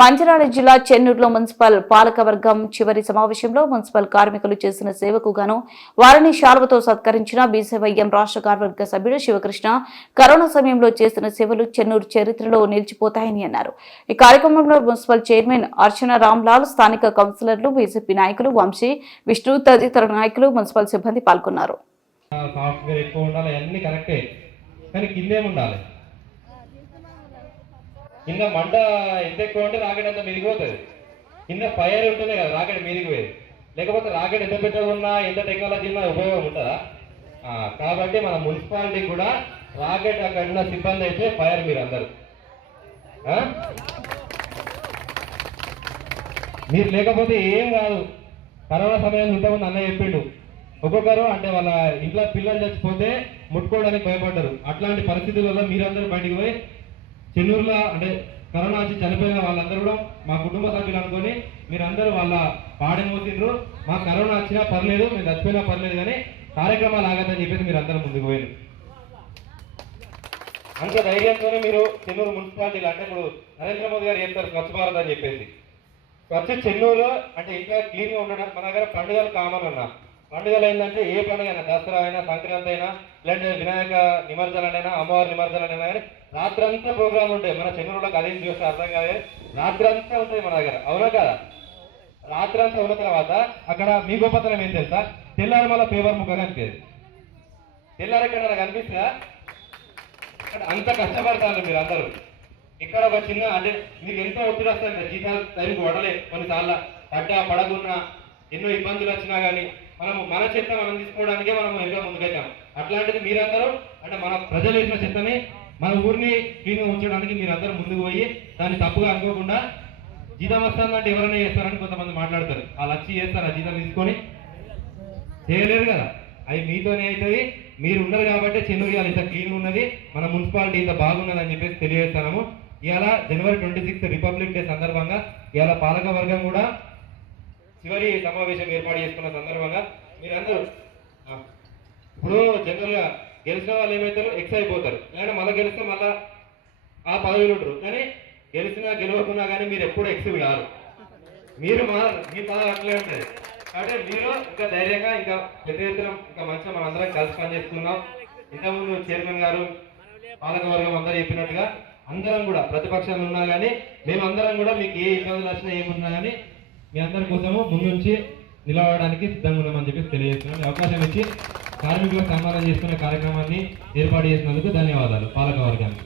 మంచిర్యాల జిల్లా చెన్నూరులో మున్సిపల్ పాలకవర్గం చివరి సమావేశంలో మున్సిపల్ కార్మికులు చేసిన సేవకు గాను వారిని శాలువతో సత్కరించిన బీసీవైఎం రాష్ట్ర కార్యవర్గ సభ్యుడు శివకృష్ణ. కరోనా సమయంలో చేసిన సేవలు చెన్నూరు చరిత్రలో నిలిచిపోతాయని అన్నారు. ఈ కార్యక్రమంలో మున్సిపల్ చైర్మన్ అర్చన రామ్లాల్, స్థానిక కౌన్సిలర్లు, బీజేపీ నాయకులు వంశీ, విష్ణు తదితర నాయకులు, మున్సిపల్ సిబ్బంది పాల్గొన్నారు. కింద మంట ఎంత ఎక్కువ ఉంటే రాకెట్ అంత మిరిగిపోతుంది. కింద ఫైర్ ఉంటుంది కదా, రాకెట్ మిరిగిపోయేది. లేకపోతే రాకెట్ ఎంత పెద్దగా ఉన్నా, ఎంత టెక్నాలజీ ఉన్నా ఉపయోగం ఉంటుందా? కాబట్టి మన మున్సిపాలిటీ కూడా రాకెట్ అక్కడ ఉన్న సిబ్బంది అయితే ఫైర్ మీరు అందరు మీరు లేకపోతే ఏం కాదు. కరోనా సమయంలో ఇంతమంది అన్న చెప్పిండు, ఒక్కొక్కరు అంటే వాళ్ళ ఇంట్లో పిల్లలు చచ్చిపోతే ముట్టుకోవడానికి భయపడ్డారు. అట్లాంటి పరిస్థితులలో మీరందరూ బయటికి పోయి చెన్నూరులో అంటే కరోనా వచ్చి చనిపోయిన వాళ్ళందరూ కూడా మా కుటుంబ సభ్యులు అనుకొని మీరందరూ వాళ్ళ పాడెమోసిండ్రు. మాకు కరోనా వచ్చినా పర్లేదు, మేము చచ్చిపోయినా పర్లేదు, కానీ కార్యక్రమాలు ఆగదని చెప్పేసి మీరు అందరూ ముందుకు పోయారు. అంత ధైర్యంతోనే మీరు చెన్నూరు మున్సిపాలిటీలు అంటే ఇప్పుడు నరేంద్ర మోదీ గారు చెప్తారు స్వచ్ఛ భారత్ అని చెప్పేసి. స్వచ్ఛ చెన్నూరు అంటే ఇంకా క్లీన్గా ఉండడం. మన దగ్గర పండుగలు కామన్ అన్నా, పండుగలు ఏంటంటే ఏ పండుగ అయినా, దసరా అయినా, సంక్రాంతి అయినా, లేదంటే వినాయక నిమజ్జనాలైనా, అమ్మవారి నిమజ్జనాలైనా కానీ రాత్రంతా ప్రోగ్రాంలు ఉంటాయి. మన చెన్నూరులోకి అదేం చూస్తే అర్థం కాదు, రాత్రంతా ఉంటుంది మన దగ్గర, అవునా కదా? రాత్రంతా ఉన్న తర్వాత అక్కడ మీ గొప్పతనం ఏం తెలుసా? తెల్లారి మళ్ళీ పేపర్ ముక్క కనిపించేది. తెల్లారి ఎక్కడ కనిపిస్తుందా? అక్కడ అంత కష్టపడతారు మీరు అందరూ. ఇక్కడ ఒక చిన్న అంటే మీకు ఎంతో ఒత్తిడి వస్తుంది, జీతాలు టైంకి పడలే, కొన్నిసార్లు పడకున్నా ఎన్నో ఇబ్బందులు వచ్చినా కానీ మన చెత్త మనం తీసుకోవడానికే మనం ఇంకా ముందుకెళ్తాం. అట్లాంటిది మీరందరూ అంటే మన ప్రజలు వేసిన చెత్తని మన ఊరిని క్లీన్గా ఉంచడానికి మీరందరూ ముందుకు పోయి దాన్ని తప్పుగా అనుకోకుండా జీతం వస్తుందంటే ఎవరైనా చేస్తారని కొంతమంది మాట్లాడతారు. వాళ్ళు వచ్చి చేస్తారు, ఆ జీతం తీసుకొని చేయలేరు కదా. అది మీతోనే అవుతుంది. మీరు ఉండరు కాబట్టి చెన్నూరు ఇవాళ ఇంత క్లీన్గా ఉన్నది, మన మున్సిపాలిటీ ఇంత బాగున్నది అని చెప్పేసి తెలియజేస్తున్నాము. ఇవాళ జనవరి 26 రిపబ్లిక్ డే సందర్భంగా ఇవాళ పాలక వర్గం కూడా చివరి సమావేశం ఏర్పాటు చేసుకున్న సందర్భంగా మీరందరూ ఇప్పుడు జనరల్గా గెలిచిన వాళ్ళు ఏమవుతారు, ఎక్స్ అయిపోతారు, లేదంటే మళ్ళీ గెలిస్తే మళ్ళీ ఆ పదవులు ఉంటారు. కానీ గెలిచినా గెలవకున్నా కానీ మీరు ఎప్పుడు ఎక్స్ కాదు, మీరు మీ పదవి అట్లే ఉంటుంది. కాబట్టి మీరు ఇంకా ధైర్యంగా ఇంకా పెద్ద ఎత్తున ఇంకా మంచిగా మనం అందరం కలిసి పనిచేస్తున్నాం. ఇంతకుముందు చైర్మన్ గారు పాలక వర్గం అందరూ చెప్పినట్టుగా అందరం కూడా ప్రతిపక్షాలు ఉన్నా కానీ మేమందరం కూడా మీకు ఏ ఇబ్బందులు వచ్చినా ఏమున్నా కానీ మీ అందరి కోసము ముందుంచి నిలవడానికి సిద్ధంగా ఉన్నామని చెప్పి తెలియజేస్తున్నాం. అవకాశం ఇచ్చి కార్మికులకు సన్మానం చేసుకునే కార్యక్రమాన్ని ఏర్పాటు చేసినందుకు ధన్యవాదాలు పాలక వర్గానికి.